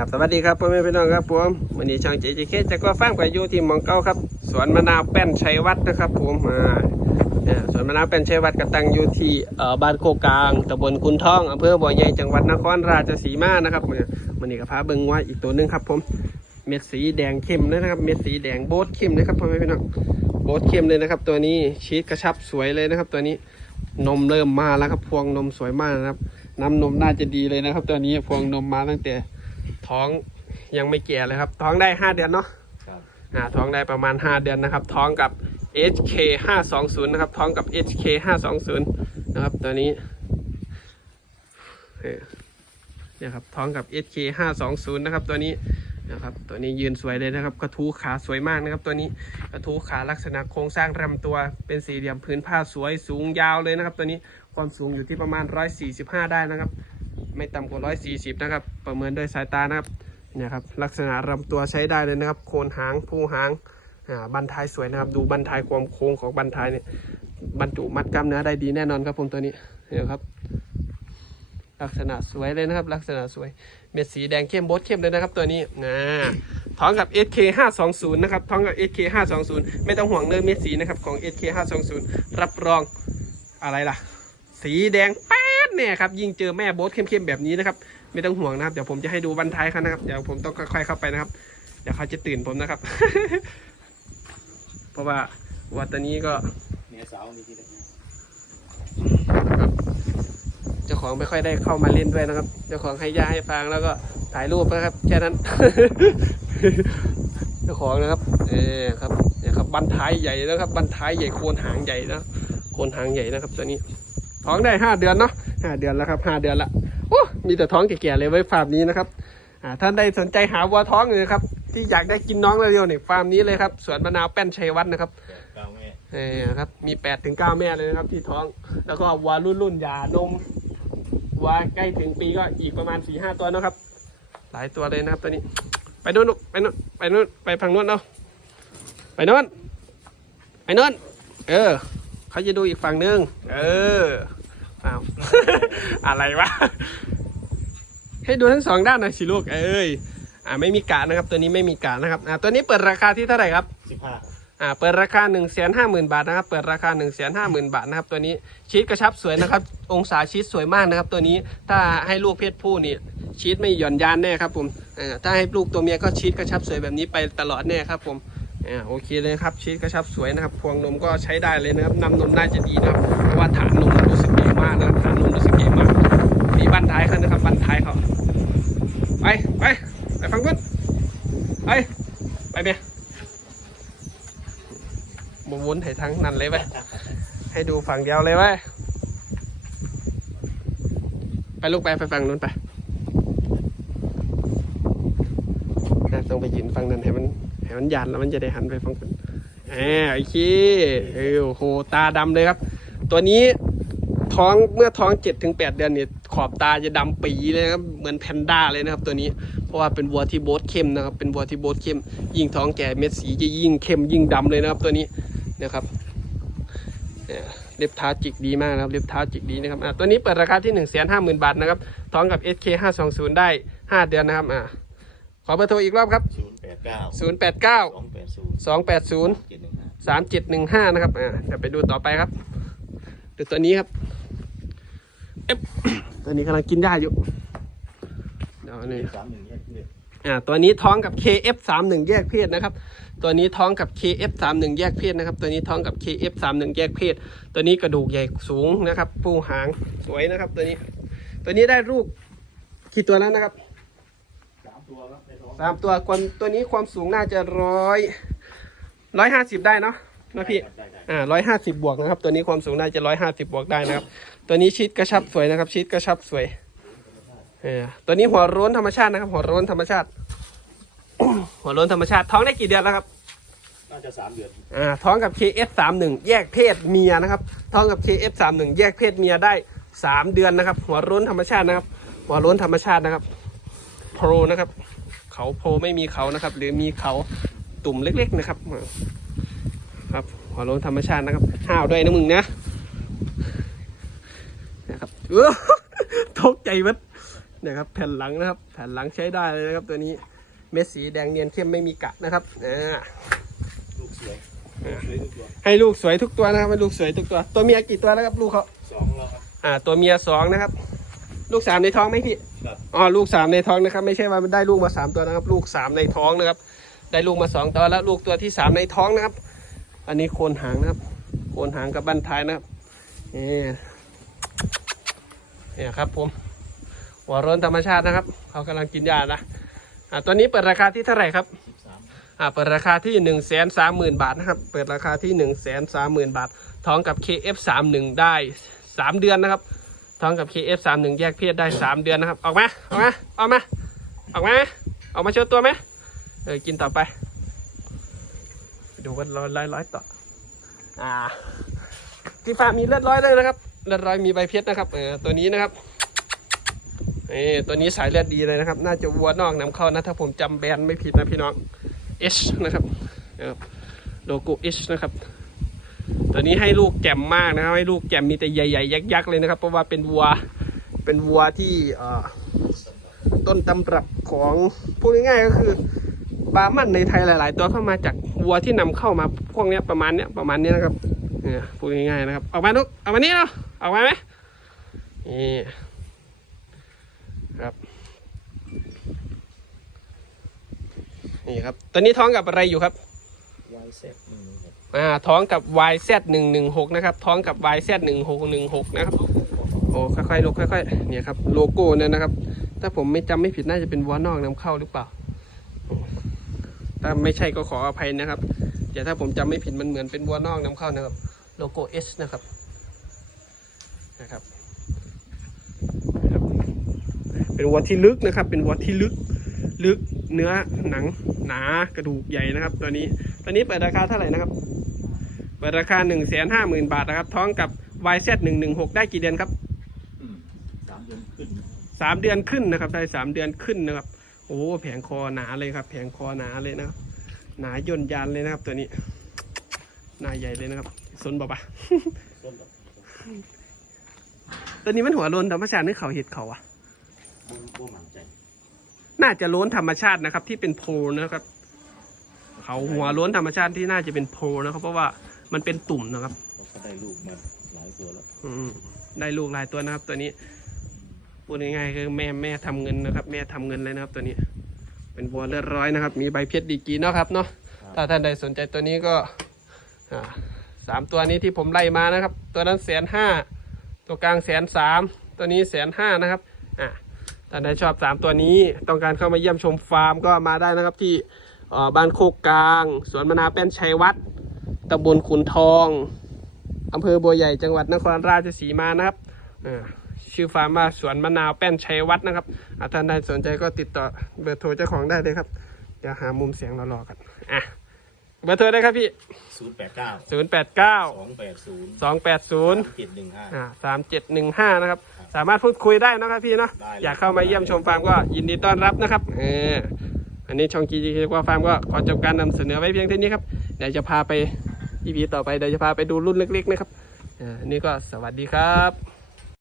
ครับสวัสดีครับพ่อแม่พี่น้องครับผมวันนี้ช่างเจเจเคจะก็ฟังไปอยู่ที่มองเก้าครับ สวนมะนาวแป้นชัยวัฒน์นะครับผมอ่าสวนมะนาวแป้นชัยวัฒน์ก็ตั้งอยู่ที่บ้านโคกลางตำบลคุณท่องอำเภอบ่อใหญ่จังหวัดนครราชสีมานะครับเนี่ยวันนี้ก็พาเบิ่งว่าอีกตัวหนึงครับผมเม็ดสีแดงเข้มเลยนะครับ เม็ดสีแดงโบดเข้มเลยครับพ่อแม่พี่น้องโบดเข้มเลยนะครับ ตัวนี้ชีสกระชับสวยเลยนะครับ ตัวนี้นมเริ่มมาแล้วครับพวงนมสวยมากนะครับน้ำนมน่าจะดีเลยนะครับ ตัวนี้พวงนมมาตั้งแต่ ท้องยังไม่แก่เลยครับ ท้องได้5เดือนเนาะครับอ่าท้องได้ประมาณ5เดือนนะครับ ท้องกับ HK 520นะครับ ท้องกับ HK 520นะครับ ตัวนี้เออเนี่ยครับท้องกับ HK 520นะครับ ตัวนี้นะครับตัวนี้ยืนสวยเลยนะครับ กระทู้ขาสวยมากนะครับ ตัวนี้กระทู้ขาลักษณะโครงสร้างลำตัวเป็นสี่เหลี่ยมพื้นผ้าสวยสูงยาวเลยนะครับ ตัวนี้ความสูงอยู่ที่ประมาณ 145 ได้นะครับ ไม่ต่ำกว่า140นะครับ ประเมินด้วยสายตานะครับเนี่ยครับลักษณะลำตัวใช้ได้เลยนะครับ โคนหางผู้หางอ่าบันทายสวยนะครับดูบันทายความโค้งของบันทายเนี่ยบรรจุมัดกล้ามเนื้อได้ดีแน่นอนครับผมตัวนี้เนี่ยครับ ลักษณะสวยเลยนะครับ ลักษณะสวยเม็ดสีแดงเข้มบดเข้มเลยนะครับ ตัวนี้นะท้องกับ SK 520นะครับท้องกับ SK 520ไม่ต้องห่วงเรื่องเม็ดสีนะครับของ SK 520รับรองอะไรล่ะ สีแดงแป๊ ดเนี่ยครับยิ่งเจอแม่โบ๊ทเข้มๆแบบนี้นะครับไม่ต้องห่วงนะครับเดี๋ยวผมจะให้ดูบันท้ายเขานะครับเดี๋ยวผมต้องค่อยๆเข้าไปนะครับ เดี๋ยวเขาจะตื่นผมนะครับ เพราะว่าวัวตัวนี้ก็เมียสาวมีที่ไหนเจ้าของไม่ค่อยได้เข้ามาเล่นด้วยนะครับ เจ้าของให้ย่าให้ฟางแล้วก็ถ่ายรูปนะครับแค่นั้น เจ้าของนะครับ เออครับเนี่ยครับบันท้ายใหญ่นะครับบันท้ายใหญ่โคนหางใหญ่นะโคนหางใหญ่นะครับตัวนี้ ท้องได้ห้าเดือนเนาะห้าเดือนแล้วครับห้าเดือนละโอ้มีแต่ท้องแก่ๆเลยไว้ฟาร์มนี้นะครับอ่าท่านใดสนใจหาวัวท้องเลยครับ ที่อยากได้กินน้องเร็วๆเนี่ยฟาร์มนี้เลยครับสวนมะนาวแป้นชัยวัฒน์นะครับแปดเก้าแม่เออครับมีแปดถึงเก้าแม่เลยนะครับ ที่ท้อง แล้วก็วัวรุ่นรุ่นๆยานมวัวใกล้ถึงปีก็อีกประมาณสี่ห้าตัวนะครับ หลายตัวเลยนะครับตัวนี้ ไปนู่นลูกไปนู่นไปนู่นไปฝั่งนู้นเอาะไปนู่นไปนู่นเออเขาจะดูอีกฝั่งนึง เออ อ้าว อะไรวะ ให้ดูทั้งสองด้านหน่อยสิลูก เอ้ย อ่าไม่มีกานะครับ ตัวนี้ไม่มีกานะครับ อ่าตัวนี้เปิดราคาที่เท่าไหร่ครับ สิบห้าอ่าเปิดราคา1นึ่งแสนห้าหมื่นบาทนะครับ เปิดราคา1นึ่งแสนห้าหมื่นบาทนะครับ ตัวนี้ชีสกระชับสวยนะครับ องศาชีสสวยมากนะครับ ตัวนี้ถ้าให้ลูกเพศผู้นี่ชีสไม่หย่อนยานแน่ครับผมอ่าถ้าให้ลูกตัวเมียก็ชีสกระชับสวยแบบนี้ไปตลอดแน่ครับผมอ่าโอเคเลยครับชีสกระชับสวยนะครับ พวงนมก็ใช้ได้เลยนะครับนำนมน่าจะดีนะครับเพราะว่าฐานนมรู้สึกดีมากนะครับฐานนมรู้สึกดีมากมีบันท้ายเขานะครับบันท้ายเขาไปไปไปฟังพุ่นไปไปเมียบวุ้นให้ทั้งนั้นเลยไปให้ดูฝั่งเดียวเลยไปไปลูกไปไปฝั่งนู้นไปนะต้องไปยืนฝั่งนั้นให้มันให้มันยันแล้วมันจะได้หันไปฝั่งนู้นแหมไอ้ขี้เออโอ้โหตาดำเลยครับ ตัวนี้ ท้องเมื่อท้องเจ็ดถึงแปดเดือนเนี่ยขอบตาจะดำปีเลยนะครับเหมือนแพนด้าเลยนะครับ ตัวนี้เพราะว่าเป็นวัวที่โบทเข้มนะครับ เป็นวัวที่โบทเข้ม ยิ่งท้องแก่เม็ดสีจะยิ่งเข้มยิ่งดำเลยนะครับ ตัวนี้นะครับเนี่ยเล็บเท้าจิกดีมากนะครับเล็บเท้าจิกดีนะครับอะตัวนี้เปิดราคาที่1นึ่งแสนห้าหมื่นบาทนะครับท้องกับ SK 520 ได้ 5 เดือนนะครับอ่าขอเบอร์โทรอีกรอบครับศูนย์แปดเก้า089สองแปดศูนย์280เจ็ดหนึ่งห้า3715 นะครับอ่าเดี๋ยวไปดูต่อไปครับดูตัวนี้ครับ เอ๊ะตัวนี้กำลังกินหญ้าอยู่เดี๋ยวนี่สามหนึ่งแยกเลือดอ่าตัวนี้ท้องกับ KF31 แยกเพศนะครับ ตัวนี้ท้องกับ KF31 แยกเพศนะครับ ตัวนี้ท้องกับ KF31 แยกเพศ ตัวนี้กระดูกใหญ่สูงนะครับปูหางสวยนะครับ ตัวนี้ ตัวนี้ได้ลูกกี่ตัวแล้วนะครับสามตัวครับในท้องสามตัวความตัวนี้ความสูงน่าจะร้อยร้อยห้าสิบได้เนาะ นะพี่ได้ได้อ่าร้อยห้าสิบบวกนะครับ ตัวนี้ความสูงน่าจะร้อยห้าสิบบวกได้นะครับ ตัวนี้ชิดกระชับสวยนะครับ ชิดกระชับสวย เออ ตัวนี้หัวโร้นธรรมชาตินะครับ หัวโร้นธรรมชาติ หัวโล้นธรรมชาติ ท้องได้กี่เดือนแล้วครับ น่าจะสามเดือน อ่า ท้องกับ KF31 แยกเพศเมียนะครับ ท้องกับ KF31 แยกเพศเมียได้3เดือนนะครับ หัวโล้นธรรมชาตินะครับ หัวโล้นธรรมชาตินะครับ โพรนะครับ เขาโพรไม่มีเขานะครับ หรือมีเขาตุ่มเล็ก ๆ นะครับ ครับหัวโล้นธรรมชาตินะครับห้าวด้วยนะมึงนะนะครับเออตกใจมัดนะครับแผ่นหลังนะครับ แผ่นหลังใช้ได้เลยนะครับ ตัวนี้เม็ดสีแดงเนียนเข้มไม่มีกะนะครับอ่าลูกสวยลูกสวยทุกตัวให้ลูกสวยทุกตัวนะครับให้ลูกสวยทุกตัว ตัวเมียกี่ตัวแล้วครับลูกเขาสองแล้วครับอ่า ตัวเมียสองนะครับ ลูกสามในท้องไหมพี่ครับอ๋อลูกสามในท้องนะครับ ไม่ใช่ว่ามันได้ลูกมาสามตัวนะครับ ลูกสามในท้องนะครับ ได้ลูกมาสองตัวแล้วลูกตัวที่สามในท้องนะครับ อันนี้โคนหางนะครับ โคนหางกับบั้นท้ายนะครับนี่เนี่ยครับผมหัวโร้นธรรมชาตินะครับ เขากำลังกินยานะอ่าตัวนี้เปิดราคาที่เท่าไหร่ครับสิบสามอ่าเปิดราคาที่1นึ่งแสนสามหมื่นบาทนะครับ เปิดราคาที่1นึ่งแสนสามหมื่นบาท ท้องกับ KF31 ได้ 3 เดือนนะครับ ท้องกับ KF31 แยกเพศได้ 3 เดือนนะครับ ออกมาออกมาออกมาออกมาไหมออกมาโชว์ตัวไหมเออกินต่อไป ดูกันร้อยร้อยร้อยต่อ อ่าที่ฟ้ามีเลือดร้อยเลยนะครับ เลือดร้อยมีใบเพชรนะครับ เออตัวนี้นะครับเออตัวนี้สายเลือดดีเลยนะครับ น่าจะวัวนอกนำเข้านะถ้าผมจำแบรนด์ไม่ผิดนะพี่น้อง H นะครับโลโก้ H นะครับ ตัวนี้ให้ลูกแจ่มมากนะครับ ให้ลูกแจ่มมีแต่ใหญ่ๆ ยักษ์ๆเลยนะครับ เพราะว่าเป็นวัว เป็นวัวที่ต้นตำรับของพูดง่ายๆก็คือ บาร์มันในไทยหลาย ๆ ตัวเข้ามาจากวัวที่นำเข้ามาพวกเนี้ยประมาณเนี้ยประมาณนี้นะครับเนี่ยพูดง่ายๆนะครับออกมาลูกออกมานี่เนาะออกมาไหมนี่ครับนี่ครับตัวนี้ท้องกับอะไรอยู่ครับวายเซ็ตหนึ่งหกอ่าท้องกับ YZ 1 1 6นะครับท้องกับ YZ 1 6 1 6นะครับโอ้ค่อยๆลุกค่อยๆเนี่ยครับโลโก้เนี่ยนะครับ ถ้าผมไม่จำไม่ผิดน่าจะเป็นวัวนอกนำเข้าหรือเปล่า ถ้าไม่ใช่ก็ขออภัยนะครับแต่ถ้าผมจำไม่ผิดมันเหมือนเป็นวัวนอกนำเข้านะครับ โลโก้ S นะครับนะครับนะครับ เป็นวัวที่ลึกนะครับ เป็นวัวที่ลึกลึกเนื้อหนังหนากระดูกใหญ่นะครับ ตัวนี้ตัวนี้เปิดราคาเท่าไหร่นะครับ เปิดราคา1นึ่งแสนห้าหมื่นบาทนะครับ ท้องกับ YZ 1 1 6ได้กี่เดือนครับอืมสามเดือนขึ้นสามเดือนขึ้นนะครับได้สามเดือนขึ้นนะครับ โอ้แผงคอหนาเลยครับ แผงคอหนาเลยนะครับ หนาย่นยานเลยนะครับ ตัวนี้หนาใหญ่เลยนะครับสนบอกปะส้นแบบตัวนี้มันหัวโลนธรรมชาติหรือเขาเห็ดเขาอะบ่บ่หมั่นใจน่าจะโล้นธรรมชาตินะครับ ที่เป็นโพลนะครับ เขาหัวโล้นธรรมชาติที่น่าจะเป็นโพลนะครับ เพราะว่ามันเป็นตุ่มนะครับเราก็ได้ลูกมาหลายตัวแล้ว อืมได้ลูกหลายตัวนะครับ ตัวนี้ พูดง่ายๆคือแม่แม่ทำเงินนะครับ แม่ทำเงินเลยนะครับตัวนี้ เป็นวัวเลือดร้อยนะครับ มีใบเพชรดีกรีเนาะครับเนาะถ้าท่านใดสนใจตัวนี้ก็อ่าสามตัวนี้ที่ผมไล่มานะครับ ตัวนั้นแสนห้าตัวกลางแสนสามตัวนี้แสนห้านะครับอ่าท่านใดชอบสามตัวนี้ ต้องการเข้ามาเยี่ยมชมฟาร์มก็มาได้นะครับที่เอ่อบ้านโคกกลาง สวนมะนาวแป้นชัยวัดตำบลขุนทองอำเภอบัวใหญ่จังหวัดนครราชสีมานะครับอ่า ชื่อฟาร์มว่าสวนมะนาวแป้นชัยวัดนะครับอ่าท่านใดสนใจก็ติดต่อเบอร์โทรเจ้าของได้เลยครับ เดี๋ยวหามุมเสียงรอๆกันอะเบอร์โทรได้ครับพี่ศูนย์แปดเก้า0 8 9สองแปดศูนย์2 8 0เจ็ดหนึ่งห้าอ่า3 7 1 5 นะครับ สามารถพูดคุยได้นะครับพี่เนาะได้เลยอยากเข้ามาเยี่ยมชมฟาร์มก็ยินดีต้อนรับนะครับเอออันนี้ช่องจีจีกว่าฟาร์มก็ขอจบการนำเสนอไว้เพียงเท่านี้ครับเดี๋ยวจะพาไป EP ต่อไปเดี๋ยวจะพาไปดูรุ่นเล็กๆนะครับอ่านี่ก็สวัสดีครับ